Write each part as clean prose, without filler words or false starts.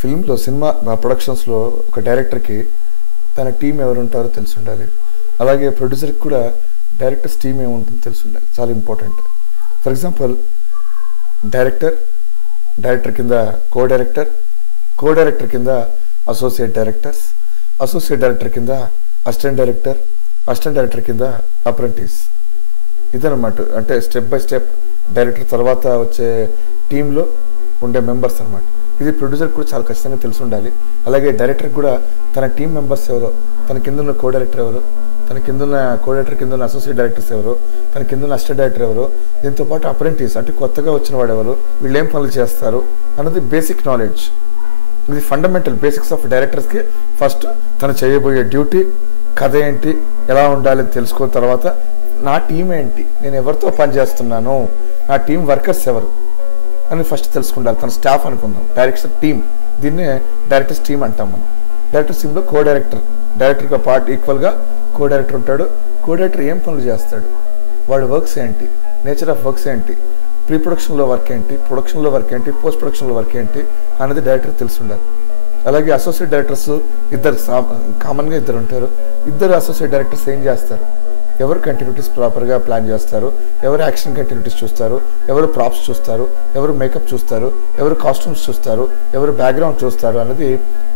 ఫిల్మ్లో cinema ప్రొడక్షన్స్లో ఒక డైరెక్టర్కి తన టీం ఎవరు ఉంటారో తెలిసి ఉండాలి. అలాగే ప్రొడ్యూసర్కి కూడా డైరెక్టర్స్ టీం ఏముంటుందో తెలిసి ఉండాలి. చాలా ఇంపార్టెంట్. ఫర్ ఎగ్జాంపుల్ డైరెక్టర్ కింద కో డైరెక్టర్ కింద అసోసియేట్ డైరెక్టర్ కింద అసిస్టెంట్ డైరెక్టర్ కింద అప్రెంటిస్. ఇదన్నమాట. అంటే స్టెప్ బై స్టెప్ డైరెక్టర్ తర్వాత వచ్చే టీంలో ఉండే మెంబర్స్ అనమాట. ఇది ప్రొడ్యూసర్ కూడా చాలా ఖచ్చితంగా తెలిసి ఉండాలి. అలాగే డైరెక్టర్ కూడా తన టీం మెంబర్స్ ఎవరో, తన కింద ఉన్న కో డైరెక్టర్ ఎవరు, తన కింద ఉన్న కో డైరెక్టర్ కింద ఉన్న అసోసియేట్ డైరెక్టర్స్ ఎవరు, తన కింద ఉన్న అసిస్టెంట్ డైరెక్టర్ ఎవరు, దీంతో పాటు అప్రెంటిస్ అంటే కొత్తగా వచ్చిన వాడు ఎవరు, వీళ్ళు ఏం పనులు చేస్తారు అన్నది బేసిక్ నాలెడ్జ్. ఇది ఫండమెంటల్ బేసిక్స్ ఆఫ్ డైరెక్టర్స్కి. ఫస్ట్ తను చేయబోయే డ్యూటీ, కథ ఏంటి, ఎలా ఉండాలి తెలుసుకున్న తర్వాత నా టీం ఏంటి, నేను ఎవరితో పనిచేస్తున్నాను, నా టీం వర్కర్స్ ఎవరు అని ఫస్ట్ తెలుసుకుంటారు. తన స్టాఫ్ అనుకుందాం, డైరెక్టర్ టీం. దీన్నే డైరెక్టర్స్ టీం అంటాం మనం. డైరెక్టర్స్ టీంలో డైరెక్టర్గా పార్ట్ ఈక్వల్గా కో డైరెక్టర్ ఉంటాడు. కో డైరెక్టర్ ఏం పనులు చేస్తాడు, వాడి వర్క్స్ ఏంటి, నేచర్ ఆఫ్ వర్క్స్ ఏంటి, ప్రీ ప్రొడక్షన్లో వర్క్ ఏంటి, ప్రొడక్షన్లో వర్క్ ఏంటి, పోస్ట్ ప్రొడక్షన్లో వర్క్ ఏంటి అనేది డైరెక్టర్ తెలిసి ఉండాలి. అలాగే అసోసియేట్ డైరెక్టర్స్ కామన్గా ఇద్దరు ఉంటారు. ఇద్దరు అసోసియేట్ డైరెక్టర్స్ ఏం చేస్తారు, ఎవరు కంటిన్యూటీస్ ప్రాపర్గా ప్లాన్ చేస్తారు, ఎవరు యాక్షన్ కంటిన్యూటీస్ చూస్తారు, ఎవరు ప్రాప్స్ చూస్తారు, ఎవరు మేకప్ చూస్తారు, ఎవరు కాస్ట్యూమ్స్ చూస్తారు, ఎవరు బ్యాక్గ్రౌండ్ చూస్తారు అన్నది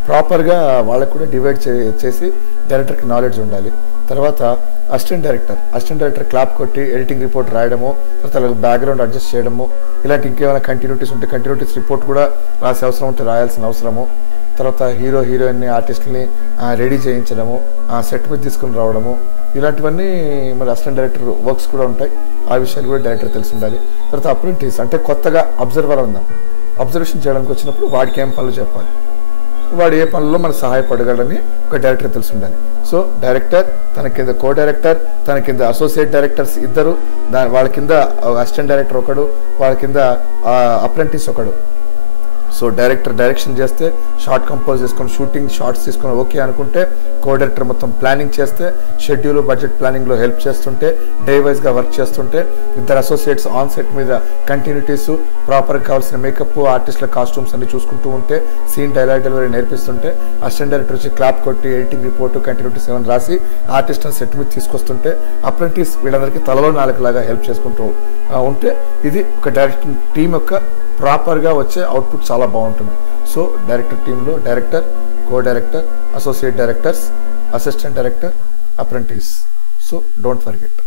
ప్రాపర్గా వాళ్ళకు కూడా డివైడ్ చేసి డైరెక్టర్కి నాలెడ్జ్ ఉండాలి. తర్వాత అసిస్టెంట్ డైరెక్టర్ క్లాప్ కొట్టి ఎడిటింగ్ రిపోర్ట్ రాయడము, తర్వాత బ్యాక్గ్రౌండ్ అడ్జస్ట్ చేయడము, ఇలాంటి ఇంకేమైనా కంటిన్యూటీస్ ఉంటే కంటిన్యూటీస్ రిపోర్ట్ కూడా రాసే అవసరం ఉంటే రాయాల్సిన అవసరము. తర్వాత హీరోయిన్ని ఆర్టిస్ట్ని రెడీ చేయించడము, సెట్ మీద తీసుకుని రావడము, ఇలాంటివన్నీ మరి అసిస్టెంట్ డైరెక్టర్ వర్క్స్ కూడా ఉంటాయి. ఆ విషయాలు కూడా డైరెక్టర్ తెలిసి ఉండాలి. తర్వాత అప్రెంటిస్ అంటే కొత్తగా అబ్జర్వర్ ఉందాం, అబ్జర్వేషన్ చేయడానికి వచ్చినప్పుడు వాడికి ఏం పనులు చెప్పాలి, వాడు ఏ పనుల్లో మనకు సహాయపడగలని ఒక డైరెక్టర్ తెలిసి ఉండాలి. సో డైరెక్టర్, తన కింద కో డైరెక్టర్, తన కింద అసోసియేట్ డైరెక్టర్స్ ఇద్దరు, వాళ్ళ కింద అసిస్టెంట్ డైరెక్టర్ ఒకడు, వాళ్ళ కింద అప్రెంటిస్ ఒకడు. సో డైరెక్షన్ చేస్తే, షార్ట్ కంపోజ్ చేసుకొని షూటింగ్ షార్ట్స్ తీసుకొని ఓకే అనుకుంటే, కో డైరెక్టర్ మొత్తం ప్లానింగ్ చేస్తే, షెడ్యూల్ బడ్జెట్ ప్లానింగ్లో హెల్ప్ చేస్తుంటే, డే వైజ్గా వర్క్ చేస్తుంటే, ఇద్దరు అసోసియేట్స్ ఆన్ సెట్ మీద కంటిన్యూటీస్, ప్రాపర్గా కావాల్సిన మేకప్, ఆర్టిస్టుల కాస్ట్యూమ్స్ అన్ని చూసుకుంటూ ఉంటే, సీన్ డైలాగ్ డెలివరీ నేర్పిస్తుంటే, అసిస్టెంట్ డైరెక్టర్ వచ్చి క్లాప్ కొట్టి ఎడిటింగ్ రిపోర్టు కంటిన్యూటీస్ ఏమైనా రాసి ఆర్టిస్ట్ని సెట్ మీద తీసుకొస్తుంటే, అప్రెంటిస్ వీళ్ళందరికీ తలలో నాలుగులాగా హెల్ప్ చేసుకుంటూ ఉంటే, ఇది ఒక డైరెక్టింగ్ టీం యొక్క ప్రాపర్గా వచ్చే అవుట్పుట్ చాలా బాగుంటుంది. సో డైరెక్టర్ టీంలో director, co director, associate directors, assistant director, apprentice. So don't forget.